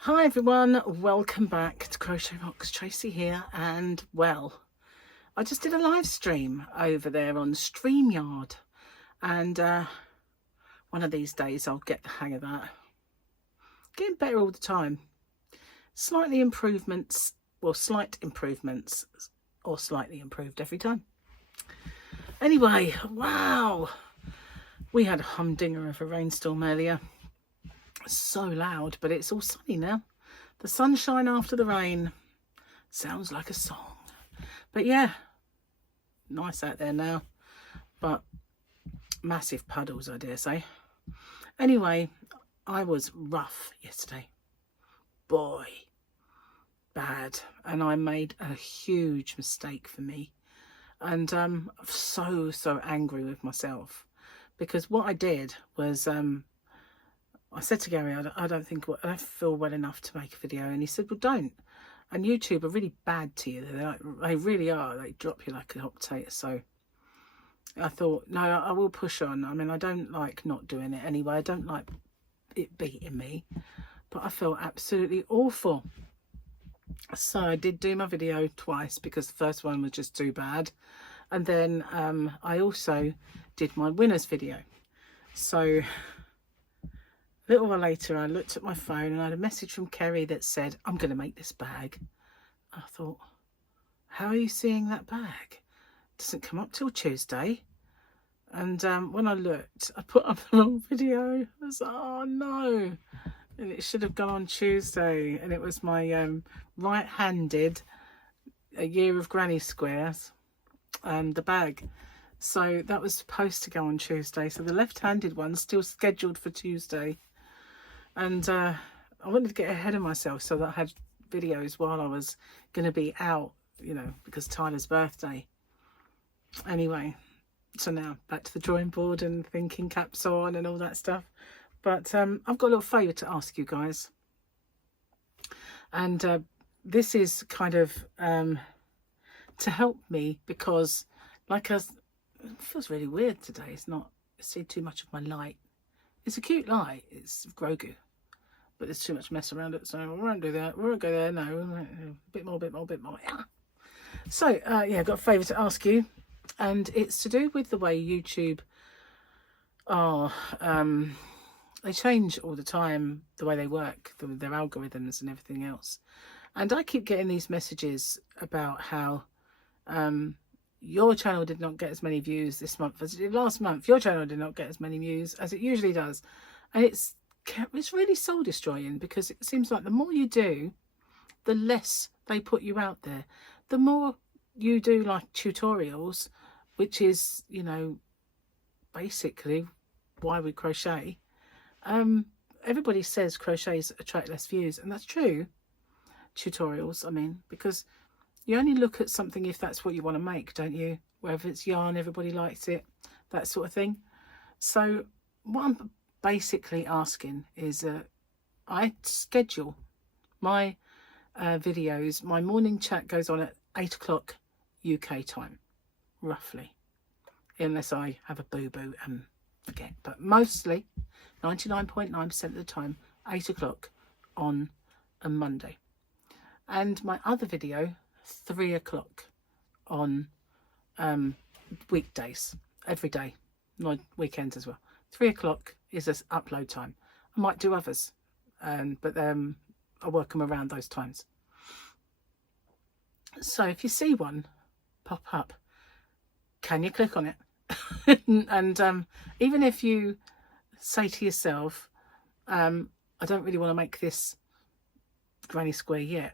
Hi everyone, welcome back to Crochet Rocks. Tracy here, and well, I just did a live stream over there on StreamYard, and one of these days I'll get the hang of that. Getting better all the time. Slight improvements, or slightly improved every time. Anyway, wow, we had a humdinger of a rainstorm earlier. So loud, but it's all sunny now. The sunshine after the rain sounds like a song. But yeah, nice out there now, but massive puddles, I dare say. Anyway, I was rough yesterday, boy, bad, and I made a huge mistake for me, and I'm so angry with myself, because what I did was I said to Gary, I don't feel well enough to make a video. And he said, well, don't. And YouTube are really bad to you. They really are. They drop you like a hot potato. So I thought, no, I will push on. I mean, I don't like not doing it anyway. I don't like it beating me. But I felt absolutely awful. So I did do my video twice because the first one was just too bad. And then I also did my winners video. So a little while later, I looked at my phone and I had a message from Kerry that said, I'm going to make this bag. I thought, how are you seeing that bag? It doesn't come up till Tuesday. And when I looked, I put up the wrong video. I was like, oh no. And it should have gone on Tuesday. And it was my right-handed, a year of granny squares, and the bag. So that was supposed to go on Tuesday. So the left-handed one's still scheduled for Tuesday. And I wanted to get ahead of myself so that I had videos while I was going to be out, you know, because Tyler's birthday. Anyway, so now back to the drawing board and thinking caps on and all that stuff. But I've got a little favour to ask you guys. And this is kind of to help me, because like it feels really weird today. It's not see too much of my light. It's a cute light. It's Grogu, but there's too much mess around it, so we won't do that. We won't go there. No, a bit more. Yeah. So yeah, I've got a favour to ask you, and it's to do with the way YouTube are. They change all the time, the way they work, their algorithms and everything else. And I keep getting these messages about how your channel did not get as many views this month as it did last month. Your channel did not get as many views as it usually does. And it's really soul destroying, because it seems like the more you do, the less they put you out there. The more you do like tutorials, which is, you know, basically why we crochet. Everybody says crochets attract less views, and that's true. Tutorials, I mean, because you only look at something if that's what you want to make, don't you? Whether it's yarn, everybody likes it, that sort of thing. So what I'm basically asking is I schedule my videos. My morning chat goes on at 8 o'clock UK time, roughly, unless I have a boo-boo and forget. But mostly, 99.9% of the time, 8 o'clock on a Monday. And my other video, 3 o'clock on weekdays, every day, not weekends as well. 3 o'clock is an upload time. I might do others, but I work them around those times. So if you see one pop up, can you click on it? And even if you say to yourself, I don't really want to make this granny square yet,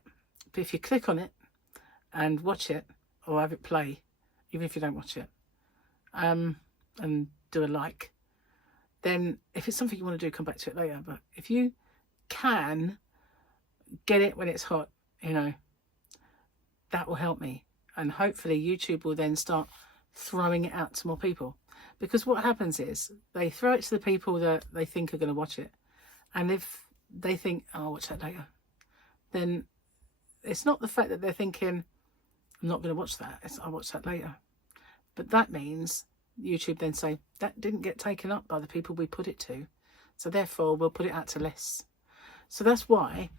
but if you click on it and watch it, or have it play, even if you don't watch it, and do a like, then if it's something you want to do, come back to it later. But if you can get it when it's hot, you know, that will help me. And hopefully YouTube will then start throwing it out to more people. Because what happens is they throw it to the people that they think are going to watch it. And if they think, oh, I'll watch that later, then it's not the fact that they're thinking, I'm not going to watch that, I'll watch that later. But that means YouTube then say, that didn't get taken up by the people we put it to, so therefore we'll put it out to less. So that's why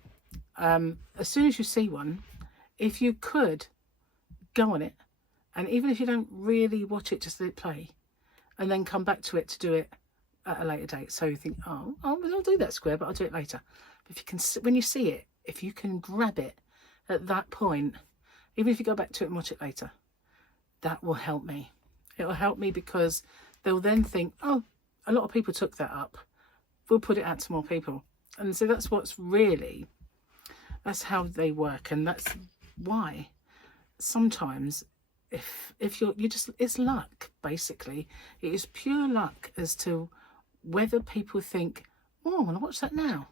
as soon as you see one, if you could go on it, and even if you don't really watch it, just let it play, and then come back to it to do it at a later date. So you think, oh, I'll do that square, but I'll do it later. If you can, when you see it, if you can grab it at that point, even if you go back to it and watch it later, that will help me. It will help me because they'll then think, oh, a lot of people took that up. We'll put it out to more people. And so that's what's really, that's how they work. And that's why sometimes if you're just, it's luck, basically. It is pure luck as to whether people think, oh, I want to watch that now.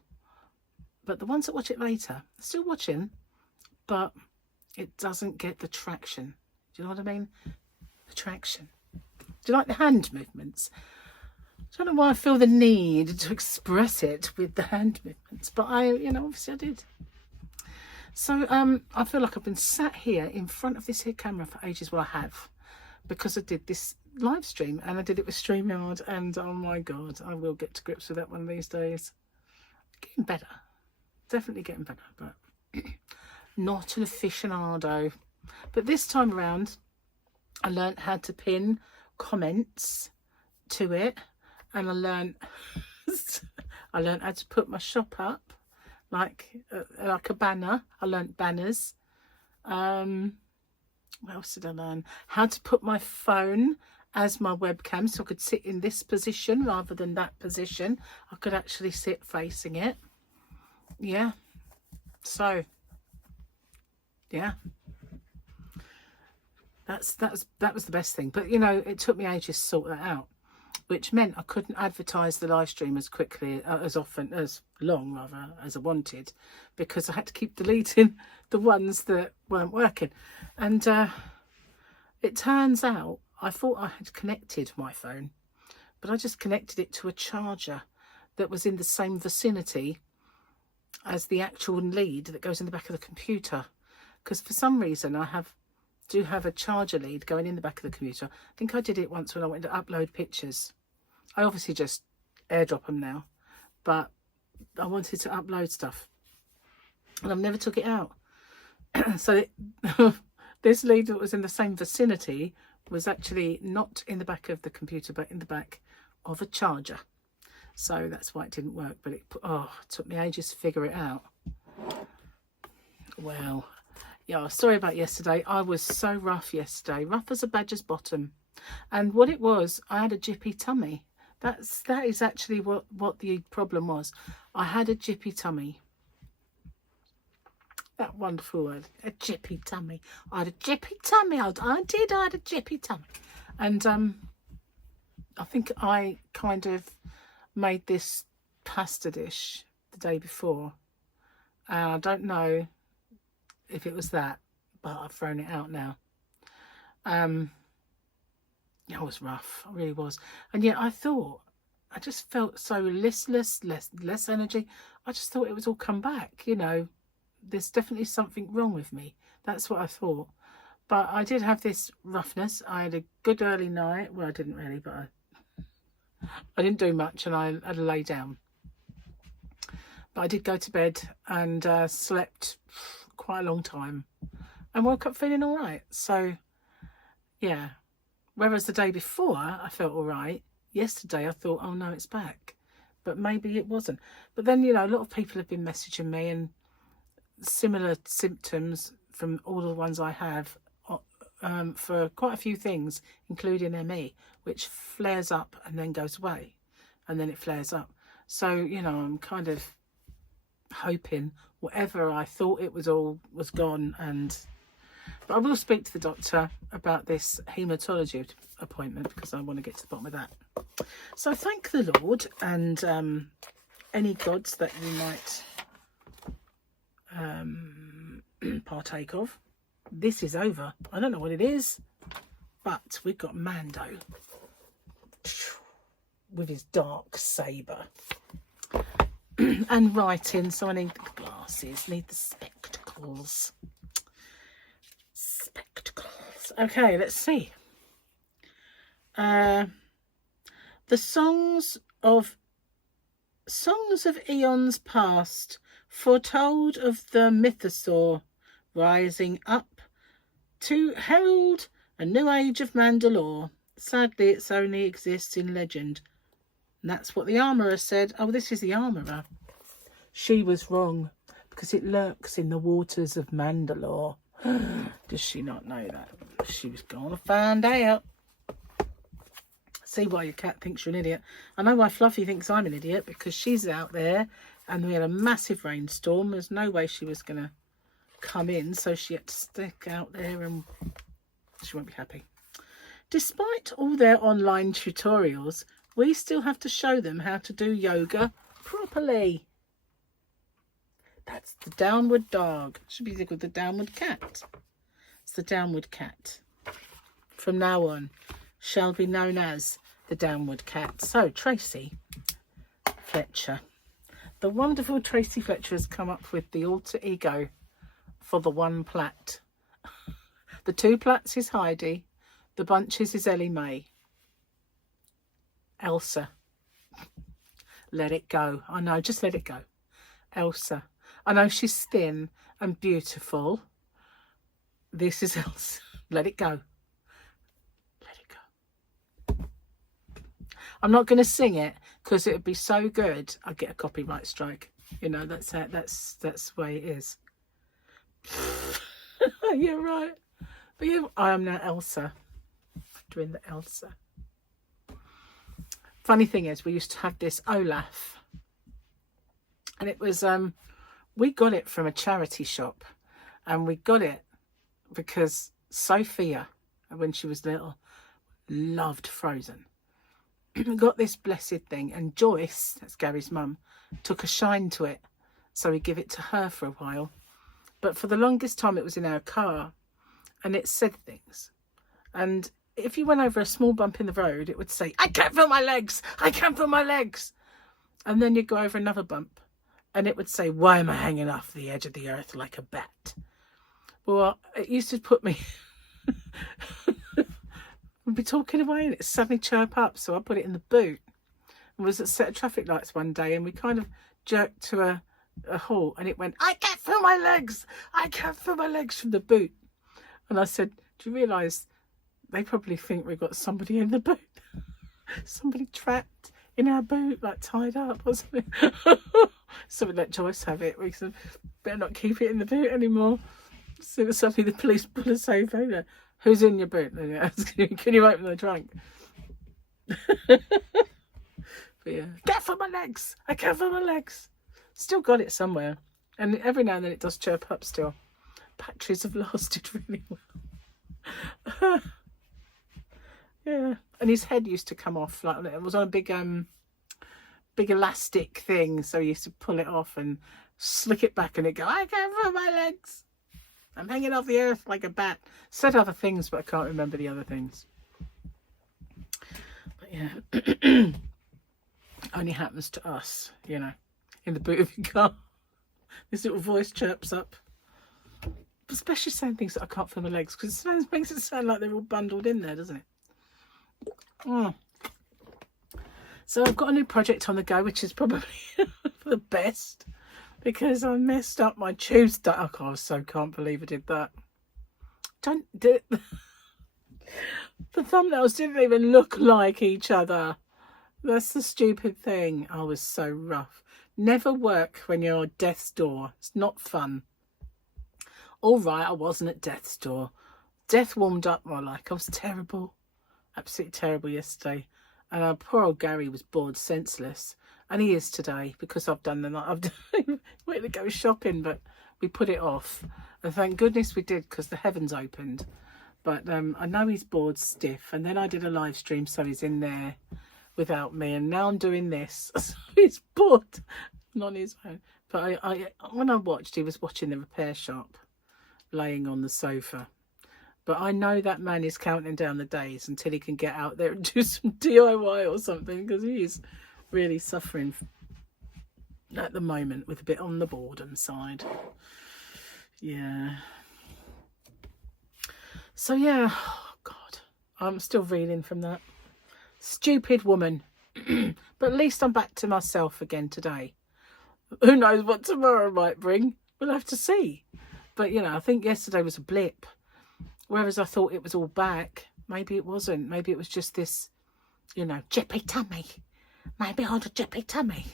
But the ones that watch it later, are still watching, but it doesn't get the traction. Do you know what I mean? The traction. Do you like the hand movements? I don't know why I feel the need to express it with the hand movements, but obviously I did. So I feel like I've been sat here in front of this here camera for ages. Well, I have, because I did this live stream and I did it with StreamYard, and oh my God, I will get to grips with that one of these days. Getting better. Definitely getting better, but not an aficionado. But this time around, I learned how to pin comments to it, and I learned how to put my shop up like a banner. I learned banners. What else did I learn? How to put my phone as my webcam, so I could sit in this position rather than that position. I could actually sit facing it. Yeah. So yeah, that was the best thing. But it took me ages to sort that out, which meant I couldn't advertise the live stream as quickly, as long as I wanted, because I had to keep deleting the ones that weren't working. And it turns out I thought I had connected my phone, but I just connected it to a charger that was in the same vicinity as the actual lead that goes in the back of the computer, because for some reason I do have a charger lead going in the back of the computer. I think I did it once when I went to upload pictures. I obviously just airdrop them now, but I wanted to upload stuff and I've never took it out. So this lead that was in the same vicinity was actually not in the back of the computer, but in the back of a charger. So that's why it didn't work, but it took me ages to figure it out. Well, yeah, sorry about yesterday. I was so rough yesterday, rough as a badger's bottom. And what it was, I had a jippy tummy. That is actually what the problem was. I had a jippy tummy. That wonderful word, a jippy tummy. I had a jippy tummy. I had a jippy tummy. And I think I kind of made this pasta dish the day before. I don't know if it was that, but I've thrown it out now. It was rough, it really was. And yet I just felt so listless, less energy. I just thought it was all come back, there's definitely something wrong with me. That's what I thought. But I did have this roughness. I had a good early night. Well, I didn't really, but I didn't do much, and I had to lay down. But I did go to bed and slept quite a long time and woke up feeling all right. So yeah, whereas the day before I felt all right, yesterday I thought, oh no, it's back. But maybe it wasn't. But then, a lot of people have been messaging me, and similar symptoms from all the ones I have for quite a few things, including ME, which flares up and then goes away, and then it flares up. So, I'm kind of hoping whatever I thought it was gone. But I will speak to the doctor about this haematology appointment, because I want to get to the bottom of that. So thank the Lord, and any gods that you might partake of. This is over. I don't know what it is, but we've got Mando with his dark saber and writing. So I need the glasses, need the spectacles. Okay, let's see. The songs of eons past foretold of the mythosaur rising up to herald a new age of Mandalore. Sadly, it only exists in legend. And that's what the armourer said. Oh, this is the armourer. She was wrong, because it lurks in the waters of Mandalore. Does she not know that? She was going to find out. See why your cat thinks you're an idiot. I know why Fluffy thinks I'm an idiot, because she's out there and we had a massive rainstorm. There's no way she was going to come in, so she had to stick out there and she won't be happy. Despite all their online tutorials, we still have to show them how to do yoga properly. That's the downward dog. Should be called the downward cat. It's the downward cat. From now on, shall be known as the downward cat. So, Tracy Fletcher. The wonderful Tracy Fletcher has come up with the alter ego for the one plat. The two plats is Heidi. The bunches is Ellie Mae. Elsa. Let it go. I know, just let it go. Elsa. I know she's thin and beautiful. This is Elsa. Let it go. Let it go. I'm not going to sing it because it would be so good I'd get a copyright strike. You know, that's the way it is. You're right. But yeah, I am now Elsa. Doing the Elsa. Funny thing is, we used to have this Olaf. And it was, we got it from a charity shop. And we got it because Sophia, when she was little, loved Frozen. We got this blessed thing. And Joyce, that's Gary's mum, took a shine to it. So we give it to her for a while. But for the longest time, it was in our car. And it said things. And if you went over a small bump in the road, it would say, I can't feel my legs. I can't feel my legs. And then you'd go over another bump. And it would say, why am I hanging off the edge of the earth like a bat? Well, it used to put me... We'd be talking away and it suddenly chirp up. So I put it in the boot. And was at a set of traffic lights one day. And we kind of jerked to a halt. And it went, I can't feel my legs. I can't feel my legs from the boot. And I said, do you realise they probably think we've got somebody in the boot? Somebody trapped in our boot, like tied up or something. So we let Joyce have it. We said, better not keep it in the boot anymore. So suddenly the police pull us over. Who's in your boot? And ask, can you open the trunk? But yeah, I can't feel my legs. I can't feel my legs. Still got it somewhere. And every now and then it does chirp up still. Batteries have lasted really well. Yeah, and his head used to come off, like it was on a big elastic thing, so he used to pull it off and slick it back and it'd go, I can't feel my legs. I'm hanging off the earth like a bat. Said other things, but I can't remember the other things. But yeah, only happens to us, you know, in the boot of your car. This little voice chirps up. Especially saying things that I can't feel my legs, because it makes it sound like they're all bundled in there, doesn't it? So I've got a new project on the go, which is probably for the best, because I messed up my Tuesday. Oh God, I so can't believe I did that. The thumbnails didn't even look like each other. That's the stupid thing. I was so rough. Never work when you're at death's door. It's not fun. All right, I wasn't at death's door. Death warmed up more like. I was terrible. Absolutely terrible yesterday. And poor old Gary was bored senseless. And he is today, because I've done the night. I've waited to go shopping, but we put it off. And thank goodness we did, because the heavens opened. But I know he's bored stiff. And then I did a live stream, so he's in there without me. And now I'm doing this. So he's bored. Not on his own. But when I watched, he was watching the repair shop, laying on the sofa. But I know that man is counting down the days until he can get out there and do some DIY or something, because he's really suffering at the moment with a bit on the boredom side. Yeah. So yeah, oh God, I'm still reeling from that. Stupid woman. But at least I'm back to myself again today. Who knows what tomorrow might bring? We'll have to see. But, you know, I think yesterday was a blip. Whereas I thought it was all back. Maybe it wasn't. Maybe it was just this, you know, jippy tummy. Maybe I had a jippy tummy.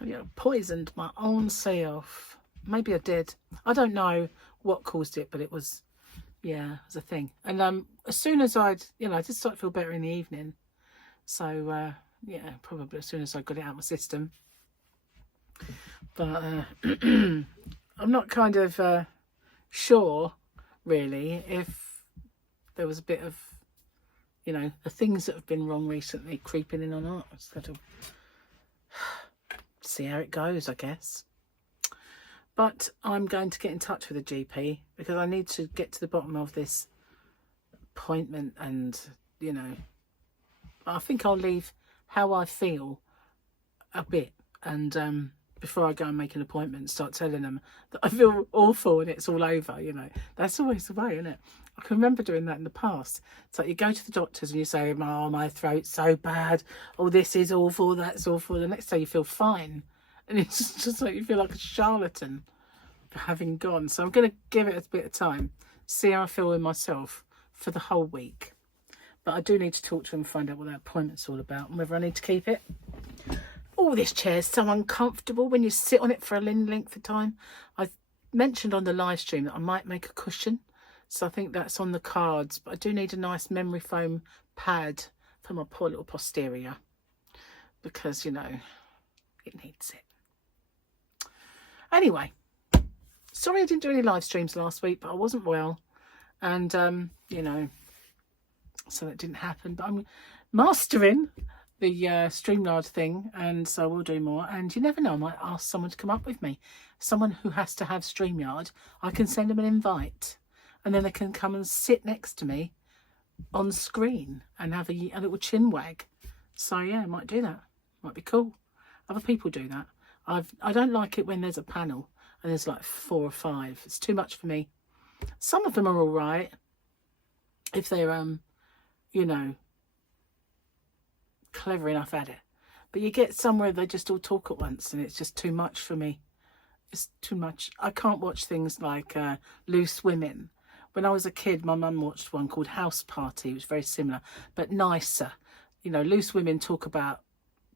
You know, poisoned my own self. Maybe I did. I don't know what caused it, but it was, yeah, it was a thing. And as soon as I did start to feel better in the evening. So, yeah, probably as soon as I got it out of my system. But I'm not kind of sure, really, if there was a bit of, you know, the things that have been wrong recently creeping in or not. I just got to see how it goes, I guess. But I'm going to get in touch with the GP because I need to get to the bottom of this appointment. And, you know, I think I'll leave how I feel a bit. And before I go and make an appointment, start telling them that I feel awful and it's all over, you know. That's always the way, isn't it? I can remember doing that in the past. It's like you go to the doctors and you say, oh, my throat's so bad. Oh, this is awful, that's awful. The next day you feel fine. And it's just like you feel like a charlatan for having gone. So I'm going to give it a bit of time, see how I feel with myself for the whole week. But I do need to talk to them and find out what that appointment's all about and whether I need to keep it. Oh, this chair's so uncomfortable when you sit on it for a length of time. I mentioned on the live stream that I might make a cushion. So I think that's on the cards. But I do need a nice memory foam pad for my poor little posterior. Because, you know, it needs it. Anyway, sorry I didn't do any live streams last week, but I wasn't well. And, you know, so that didn't happen. But I'm mastering the StreamYard thing, and so we'll do more. And you never know, I might ask someone to come up with me. Someone who has to have StreamYard, I can send them an invite. And then they can come and sit next to me on screen and have a little chin wag. So, yeah, I might do that. Might be cool. Other people do that. I don't like it when there's a panel and there's like 4 or 5. It's too much for me. Some of them are all right if they're, you know, clever enough at it. But you get somewhere they just all talk at once and it's just too much for me. It's too much. I can't watch things like Loose Women. When I was a kid, my mum watched one called House Party. It was very similar, but nicer. You know, Loose Women talk about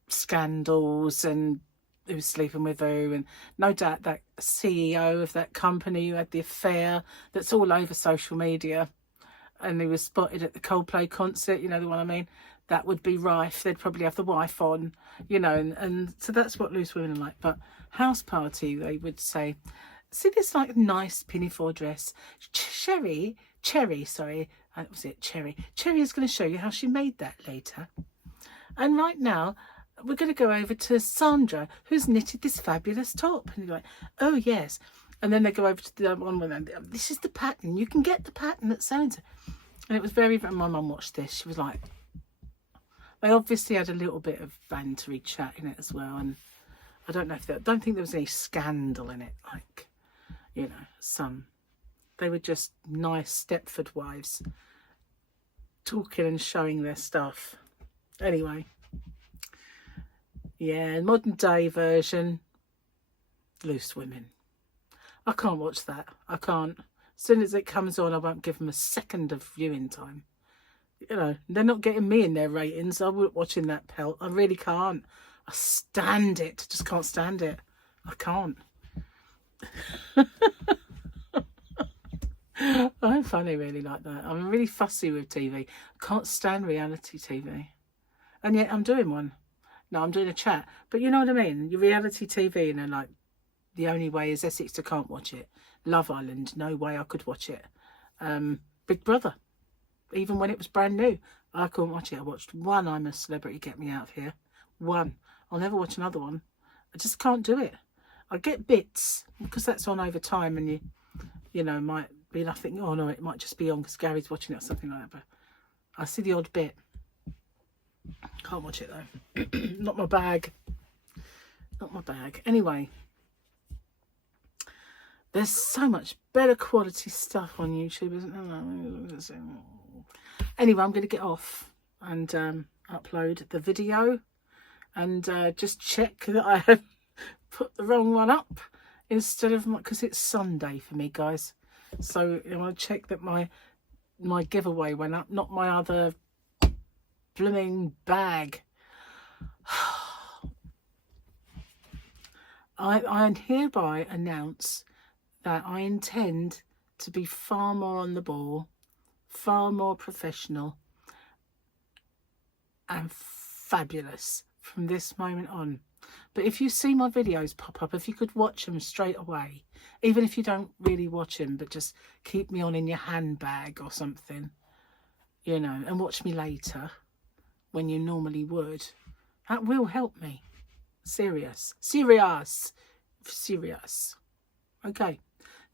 scandals and who's sleeping with who, and no doubt that CEO of that company who had the affair that's all over social media, and he was spotted at the Coldplay concert, you know the one I mean, that would be rife. They'd probably have the wife on, you know, and so that's what Loose Women are like. But House Party, they would say, see this like nice pinafore dress, Cherry is going to show you how she made that later. And right now we're going to go over to Sandra, who's knitted this fabulous top. And you're like, oh yes. And then they go over to the other one with them. This is the pattern. You can get the pattern at so-and-so. And it was very, my mum watched this. She was like, they obviously had a little bit of bantery chat in it as well. And I don't know if I don't think there was any scandal in it. Like, you know, they were just nice Stepford wives talking and showing their stuff. Anyway, yeah, modern day version, Loose Women. I can't watch that. I can't. As soon as it comes on, I won't give them a second of viewing time. You know, they're not getting me in their ratings. I won't watching that pelt. I really can't. I stand it. Just can't stand it. I can't. I'm funny really like that. I'm really fussy with TV. I can't stand reality TV. And yet I'm doing one. No, I'm doing a chat. But you know what I mean? Your reality TV, and then like, the only way is Essex, I can't watch it. Love Island, no way I could watch it. Big Brother, even when it was brand new, I couldn't watch it. I watched one I'm a Celebrity, Get Me Out of Here. One. I'll never watch another one. I just can't do it. I get bits, because that's on over time, and you know, might be nothing. Oh no, it might just be on because Gary's watching it or something like that. But I see the odd bit. Can't watch it though. Not my bag. Not my bag. Anyway, there's so much better quality stuff on YouTube, isn't there? Anyway, I'm going to get off and upload the video. and just check that I have put the wrong one up instead of because it's Sunday for me, guys. So I want to check that my giveaway went up, not my other blooming bag. I hereby announce that I intend to be far more on the ball, far more professional and fabulous from this moment on. But if you see my videos pop up, if you could watch them straight away, even if you don't really watch them, but just keep me on in your handbag or something, you know, and watch me later when you normally would, that will help me. Serious. Okay,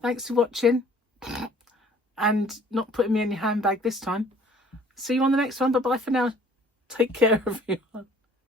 thanks for watching and not putting me in your handbag this time. See you on the next one. Bye bye for now. Take care, everyone.